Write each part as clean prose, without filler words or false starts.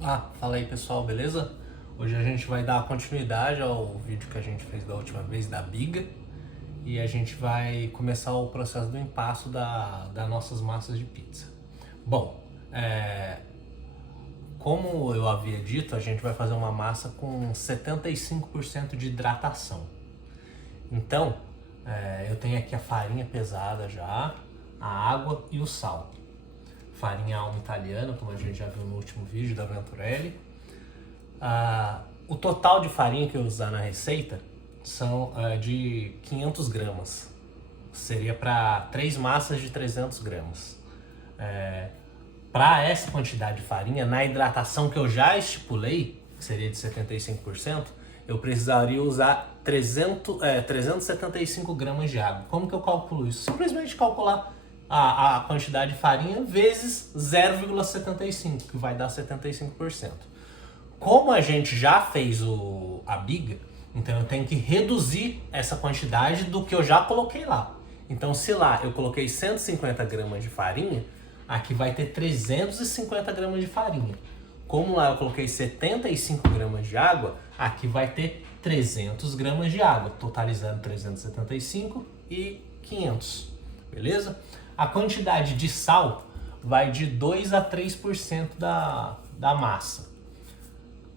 Fala aí pessoal, beleza? Hoje a gente vai dar continuidade ao vídeo que a gente fez da última vez da biga e a gente vai começar o processo do empasto das nossas massas de pizza. Bom, como eu havia dito, a gente vai fazer uma massa com 75% de hidratação. Então, eu tenho aqui a farinha pesada já, a água e o sal. Farinha alma italiana, como a gente já viu no último vídeo da Venturelli. O total de farinha que eu usar na receita são de 500 gramas. Seria para 3 massas de 300 gramas. Para essa quantidade de farinha, na hidratação que eu já estipulei, que seria de 75%, eu precisaria usar 375 gramas de água. Como que eu calculo isso? Simplesmente calcular a quantidade de farinha vezes 0,75, que vai dar 75%. Como a gente já fez a biga, então eu tenho que reduzir essa quantidade do que eu já coloquei lá. Então se lá eu coloquei 150 gramas de farinha, aqui vai ter 350 gramas de farinha. Como lá eu coloquei 75 gramas de água, aqui vai ter 300 gramas de água, totalizando 375 e 500, beleza? A quantidade de sal vai de 2 a 3% da massa.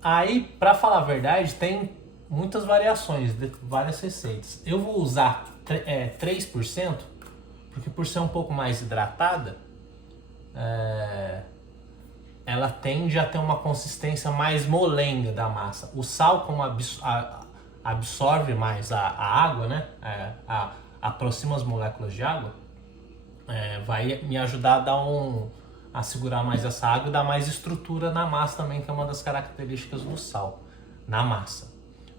Aí, para falar a verdade, tem muitas variações, de várias receitas. Eu vou usar 3%, porque por ser um pouco mais hidratada, ela tende a ter uma consistência mais molenga da massa. O sal, como absorve mais a água, né? Aproxima as moléculas de água, vai me ajudar a segurar mais essa água e dar mais estrutura na massa também, que é uma das características do sal na massa,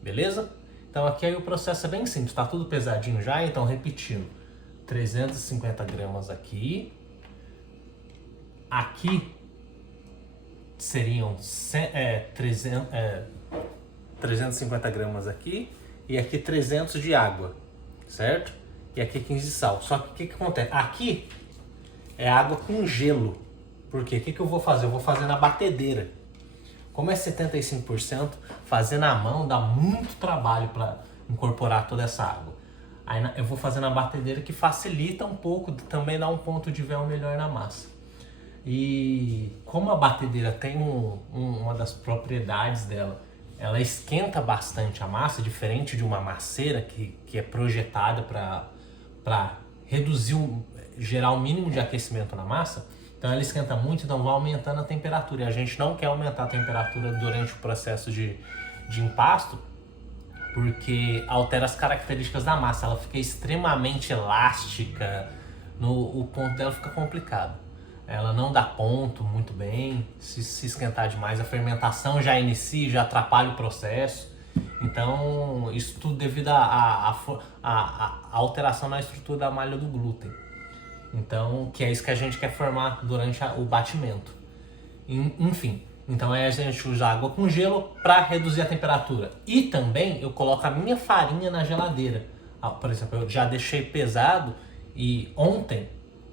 beleza? Então aqui aí o processo é bem simples, tá tudo pesadinho já, então repetindo, 350 gramas aqui seriam 350 gramas aqui e aqui 300 de água, certo? E aqui 15 de sal. Só que o que acontece? Aqui é água com gelo. Por quê? O que eu vou fazer? Eu vou fazer na batedeira. Como é 75%, fazer na mão dá muito trabalho para incorporar toda essa água. Aí eu vou fazer na batedeira, que facilita um pouco, também dá um ponto de véu melhor na massa. E como a batedeira tem uma das propriedades dela, ela esquenta bastante a massa, diferente de uma masseira que é projetada para gerar o mínimo de aquecimento na massa. Então ela esquenta muito, então vai aumentando a temperatura. E a gente não quer aumentar a temperatura durante o processo de empasto, porque altera as características da massa. Ela fica extremamente elástica, o ponto dela fica complicado. Ela não dá ponto muito bem, se esquentar demais a fermentação já inicia, já atrapalha o processo. Então isso tudo devido à alteração na estrutura da malha do glúten. Então, que é isso que a gente quer formar durante o batimento. Enfim, então aí a gente usa água com gelo para reduzir a temperatura. E também eu coloco a minha farinha na geladeira. Por exemplo, eu já deixei pesado ontem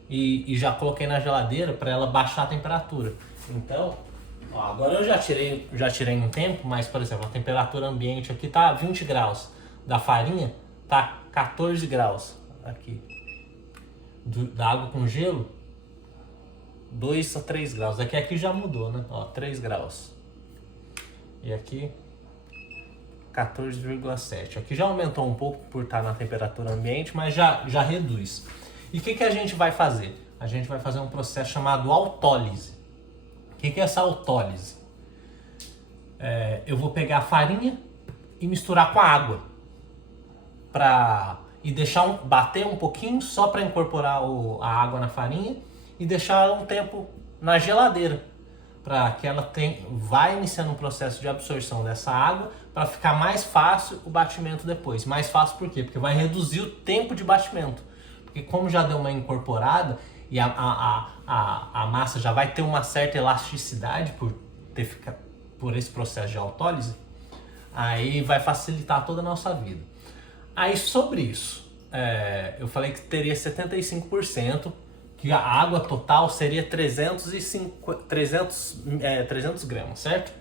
e já coloquei na geladeira para ela baixar a temperatura. Então, agora eu já tirei um tempo, mas por exemplo, a temperatura ambiente aqui tá 20 graus. Da farinha tá 14 graus aqui. Da água com gelo, 2 a 3 graus. Aqui já mudou, né? 3 graus. E aqui 14,7. Aqui já aumentou um pouco por estar na temperatura ambiente, mas já reduz. E o que a gente vai fazer? A gente vai fazer um processo chamado autólise. O que é essa autólise? Eu vou pegar a farinha e misturar com a água e deixar bater um pouquinho só para incorporar a água na farinha e deixar um tempo na geladeira para que ela vai iniciando um processo de absorção dessa água para ficar mais fácil o batimento depois. Mais fácil por quê? Porque vai reduzir o tempo de batimento. Porque como já deu uma incorporada e a massa já vai ter uma certa elasticidade por esse processo de autólise, aí vai facilitar toda a nossa vida. Aí sobre isso, eu falei que teria 75%, que a água total seria 300 gramas, certo?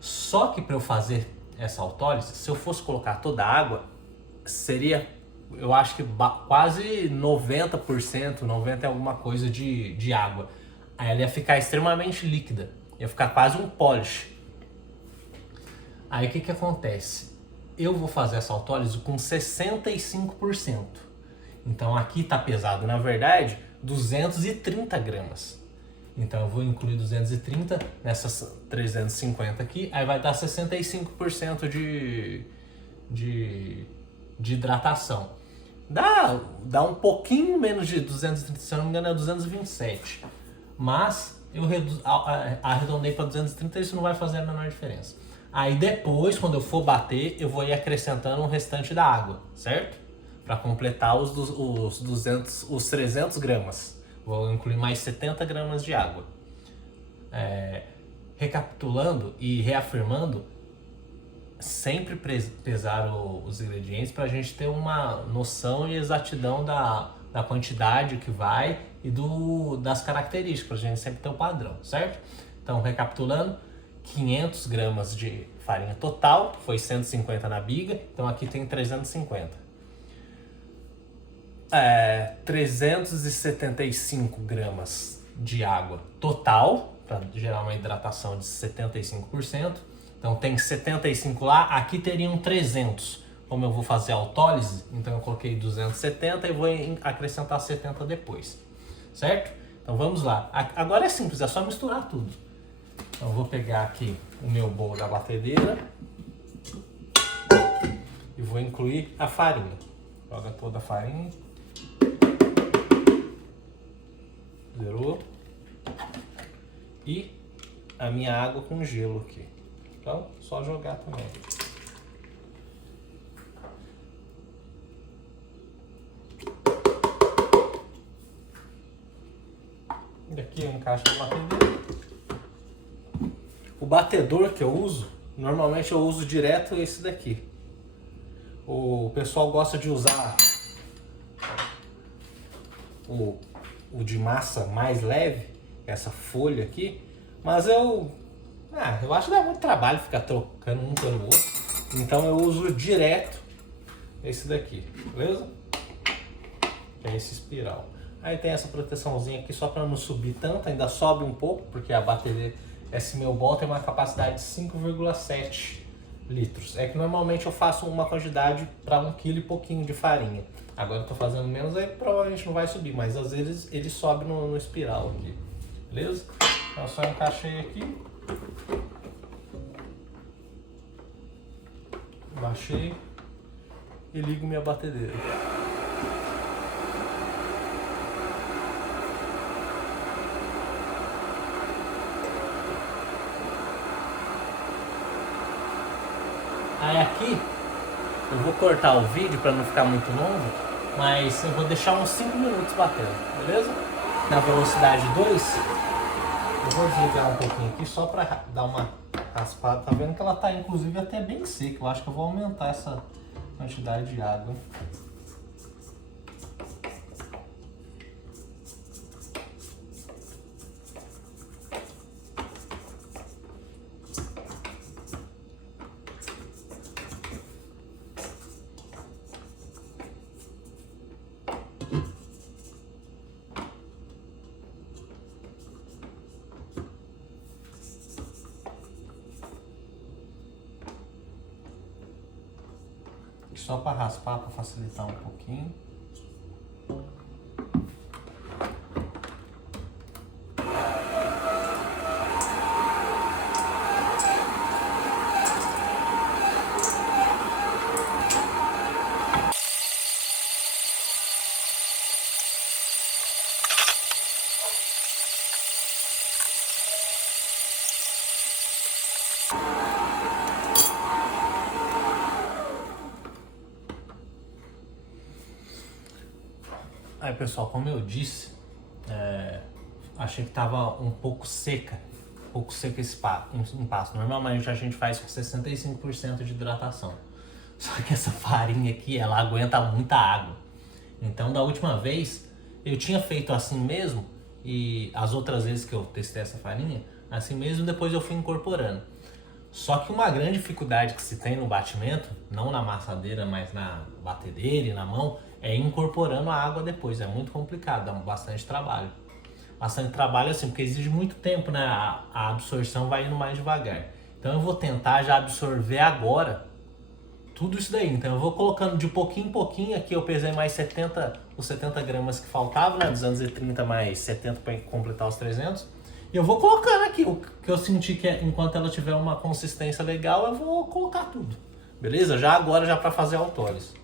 Só que para eu fazer essa autólise, se eu fosse colocar toda a água, seria, eu acho que quase 90%, 90% é alguma coisa de água. Aí ela ia ficar extremamente líquida, ia ficar quase um polish. Aí o que acontece? Eu vou fazer essa autólise com 65%. Então aqui está pesado, na verdade, 230 gramas. Então eu vou incluir 230 nessas 350 aqui, aí vai dar 65% de /hidratação. Dá um pouquinho menos de 230, se eu não me engano é 227. Mas eu arredondei para 230, isso não vai fazer a menor diferença. Aí depois, quando eu for bater, eu vou ir acrescentando o restante da água, certo? Para completar os 300 gramas. Vou incluir mais 70 gramas de água. Recapitulando e reafirmando, sempre pesar os ingredientes para a gente ter uma noção e exatidão da quantidade que vai e das características, para a gente sempre ter um padrão, certo? Então, recapitulando, 500 gramas de farinha total, foi 150 na biga, então aqui tem 350. 375 gramas de água total, para gerar uma hidratação de 75%. Então tem 75 lá, aqui teriam 300. Como eu vou fazer a autólise, então eu coloquei 270 e vou acrescentar 70 depois, certo? Então vamos lá. Agora é simples, é só misturar tudo. Então eu vou pegar aqui o meu bowl da batedeira e vou incluir a farinha. Joga toda a farinha. Zerou. E a minha água com gelo aqui. Então, só jogar também. E aqui eu encaixo no batedor. O batedor que eu uso, normalmente eu uso direto esse daqui. O pessoal gosta de usar o de massa mais leve, essa folha aqui, mas eu acho que dá muito trabalho ficar trocando um pelo outro, então eu uso direto esse daqui, beleza? Que é esse espiral. Aí tem essa proteçãozinha aqui só para não subir tanto, ainda sobe um pouco, porque a bateria, esse meu bowl tem uma capacidade de 5,7 litros. É que normalmente eu faço uma quantidade para 1 kg e pouquinho de farinha. Agora eu tô fazendo menos, aí provavelmente não vai subir, mas às vezes ele sobe no espiral aqui, beleza? Então eu só encaixei aqui, baixei e ligo minha batedeira. Aí aqui eu vou cortar o vídeo para não ficar muito longo, mas eu vou deixar uns 5 minutos batendo, beleza? Na velocidade 2, eu vou desligar um pouquinho aqui só para dar uma raspada. Tá vendo que ela tá inclusive até bem seca. Eu acho que eu vou aumentar essa quantidade de água. Só para raspar, para facilitar um pouquinho. Aí pessoal, como eu disse, achei que estava um pouco seca esse passo. Normalmente a gente faz com 65% de hidratação. Só que essa farinha aqui, ela aguenta muita água. Então da última vez Eu tinha feito assim mesmo, e as outras vezes que eu testei essa farinha, assim mesmo, depois eu fui incorporando. Só que uma grande dificuldade que se tem no batimento, não na amassadeira, mas na batedeira e na mão, é incorporando a água depois. É muito complicado, dá bastante trabalho. Bastante trabalho assim, porque exige muito tempo, né? A absorção vai indo mais devagar. Então eu vou tentar já absorver agora tudo isso daí. Então eu vou colocando de pouquinho em pouquinho. Aqui eu pesei mais 70, os 70 gramas que faltavam, né? 230 mais 70 para completar os 300. E eu vou colocando aqui o que eu senti que enquanto ela tiver uma consistência legal, eu vou colocar tudo. Beleza? Já agora, já para fazer a autólise.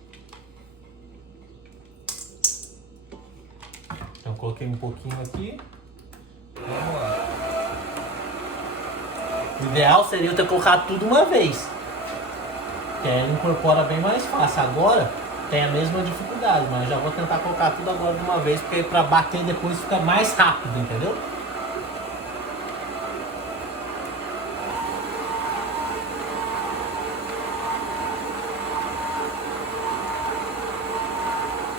Então coloquei um pouquinho aqui. Vamos lá. O ideal seria eu ter colocado tudo uma vez. Que aí ela incorpora bem mais fácil. Agora tem a mesma dificuldade, mas já vou tentar colocar tudo agora de uma vez, porque para bater depois fica mais rápido, entendeu?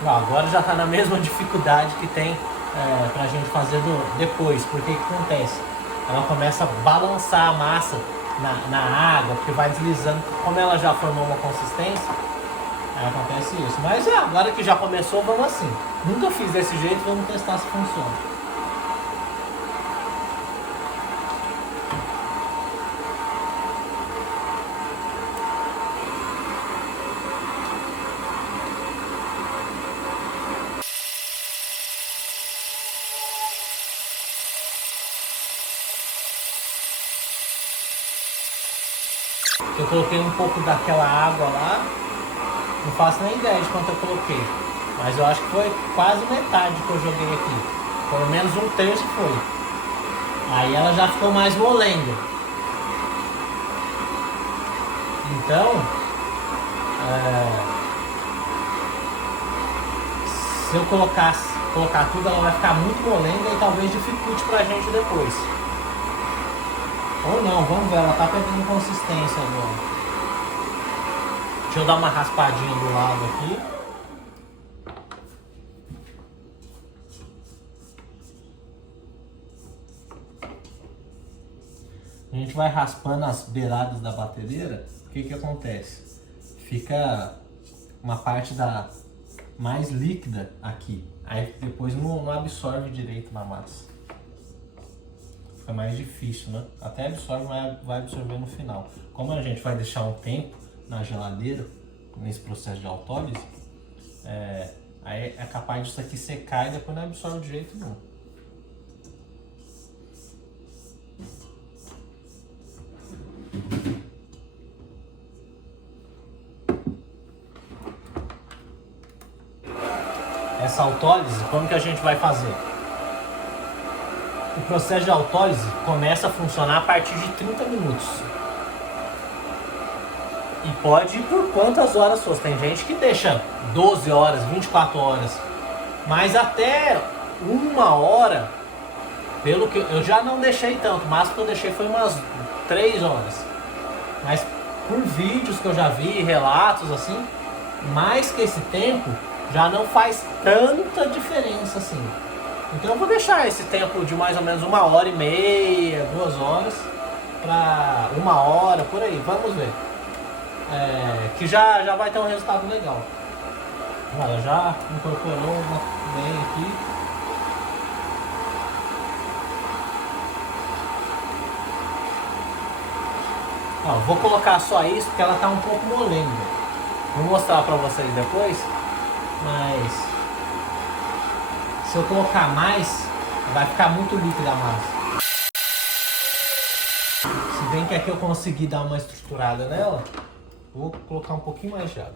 Agora já está na mesma dificuldade que tem pra gente fazer depois, porque o que acontece? Ela começa a balançar a massa na água, porque vai deslizando, como ela já formou uma consistência, aí acontece isso. Mas agora que já começou, vamos assim. Nunca fiz desse jeito, vamos testar se funciona. Eu coloquei um pouco daquela água lá, não faço nem ideia de quanto eu coloquei, mas eu acho que foi quase metade que eu joguei aqui, pelo menos um terço foi. Aí ela já ficou mais molenga. Então, se eu colocar tudo, ela vai ficar muito molenga e talvez dificulte pra gente depois. Ou não, vamos ver, ela tá perdendo consistência agora. Deixa eu dar uma raspadinha do lado aqui. A gente vai raspando as beiradas da batedeira. O que acontece? Fica uma parte mais líquida aqui. Aí depois não absorve direito na massa. Fica mais difícil, né? Até absorve, mas vai absorver no final. Como a gente vai deixar um tempo na geladeira, nesse processo de autólise, aí é capaz disso aqui secar e depois não absorve de jeito nenhum. Essa autólise, como que a gente vai fazer? O processo de autólise começa a funcionar a partir de 30 minutos. E pode ir por quantas horas for. Tem gente que deixa 12 horas, 24 horas. Mas até 1 hora, pelo que eu já não deixei tanto. O máximo que eu deixei foi umas 3 horas. Mas por vídeos que eu já vi, relatos assim, mais que esse tempo já não faz tanta diferença assim. Então eu vou deixar esse tempo de mais ou menos 1h30, 2 horas, para 1 hora, por aí, vamos ver. Que já vai ter um resultado legal. Olha, já incorporou bem aqui. Ó, vou colocar só isso porque ela tá um pouco molenga. Vou mostrar pra vocês depois, mas se eu colocar mais, vai ficar muito líquida a massa. Se bem que aqui eu consegui dar uma estruturada nela, vou colocar um pouquinho mais de água.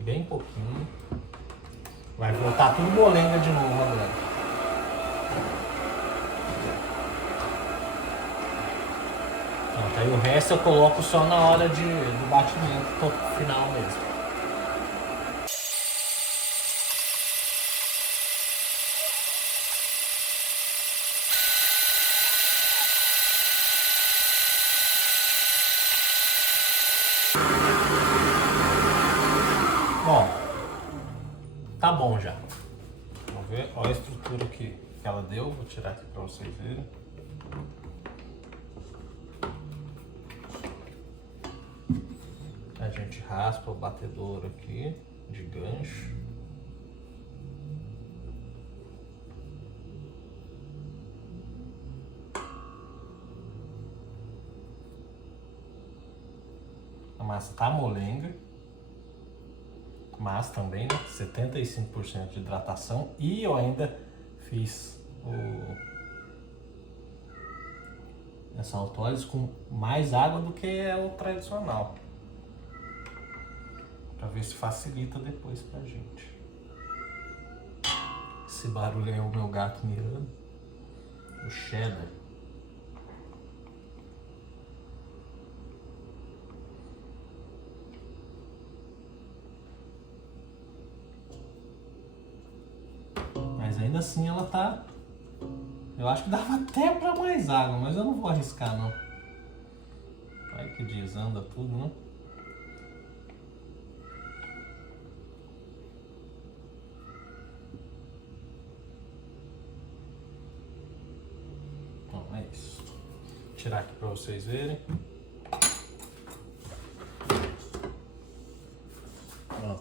Bem pouquinho. Vai voltar tudo molenga de novo agora. Pronto, aí o resto eu coloco só na hora do batimento final mesmo. bom já. Vamos ver, olha a estrutura que ela deu. Vou tirar aqui para vocês verem. A gente raspa o batedor aqui de gancho. A massa tá molenga, mas também, né, 75% de hidratação, e eu ainda fiz essa autólise com mais água do que é o tradicional, para ver se facilita depois pra gente. Esse barulho é o meu gato mirando, o cheddar. Mas ainda assim ela tá... Eu acho que dava até pra mais água, mas eu não vou arriscar não. Vai que desanda tudo, né? Então é isso. Vou tirar aqui pra vocês verem. Ó.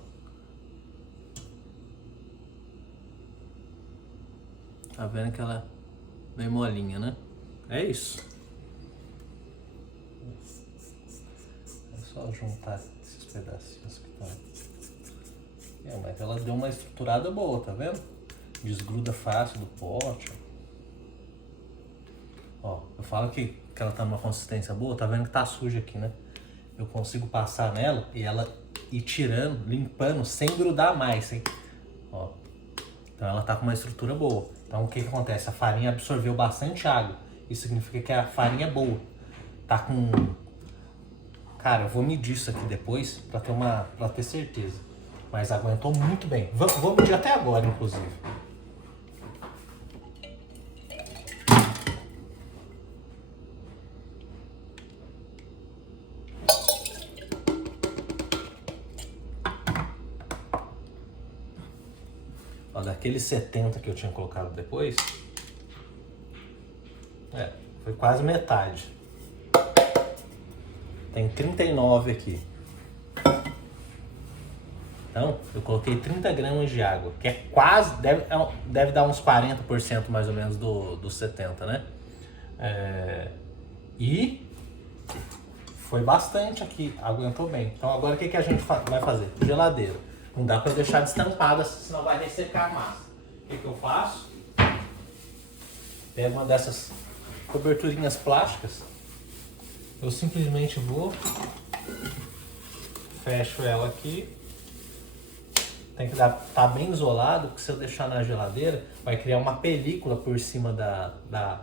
Tá vendo que ela é meio molinha, né? É isso. É só juntar esses pedacinhos que estão. Mas ela deu uma estruturada boa, tá vendo? Desgruda fácil do pote. Ó, eu falo que ela tá numa consistência boa, tá vendo que tá suja aqui, né? Eu consigo passar nela e ela ir tirando, limpando, sem grudar mais, hein? Ó. Então ela tá com uma estrutura boa. Então o que acontece? A farinha absorveu bastante água. Isso significa que a farinha é boa. Tá com... Cara, eu vou medir isso aqui depois pra ter certeza. Mas aguentou muito bem. Vou medir até agora, inclusive. Ó, daqueles 70 que eu tinha colocado depois, foi quase metade. Tem 39 aqui. Então, eu coloquei 30 gramas de água, que é quase, deve dar uns 40% mais ou menos dos 70, né? E foi bastante aqui, aguentou bem. Então agora o que a gente vai fazer? Geladeira. Não dá para deixar destampada, senão vai ressecar a massa. O que eu faço? Pego uma dessas coberturinhas plásticas, eu simplesmente vou, fecho ela aqui. Tem que tá bem isolado, porque se eu deixar na geladeira, vai criar uma película por cima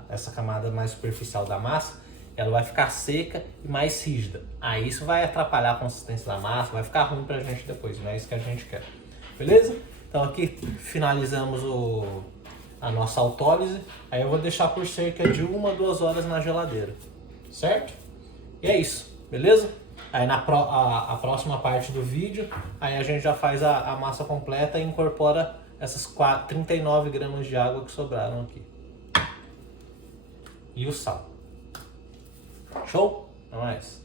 dessa camada mais superficial da massa. Ela vai ficar seca e mais rígida. Aí isso vai atrapalhar a consistência da massa, vai ficar ruim pra gente depois, não é isso que a gente quer. Beleza? Então aqui finalizamos a nossa autólise. Aí eu vou deixar por cerca de 1 a 2 horas na geladeira. Certo? E é isso, beleza? Aí a próxima parte do vídeo, aí a gente já faz a massa completa e incorpora essas 39 gramas de água que sobraram aqui. E o sal. Show? Até mais.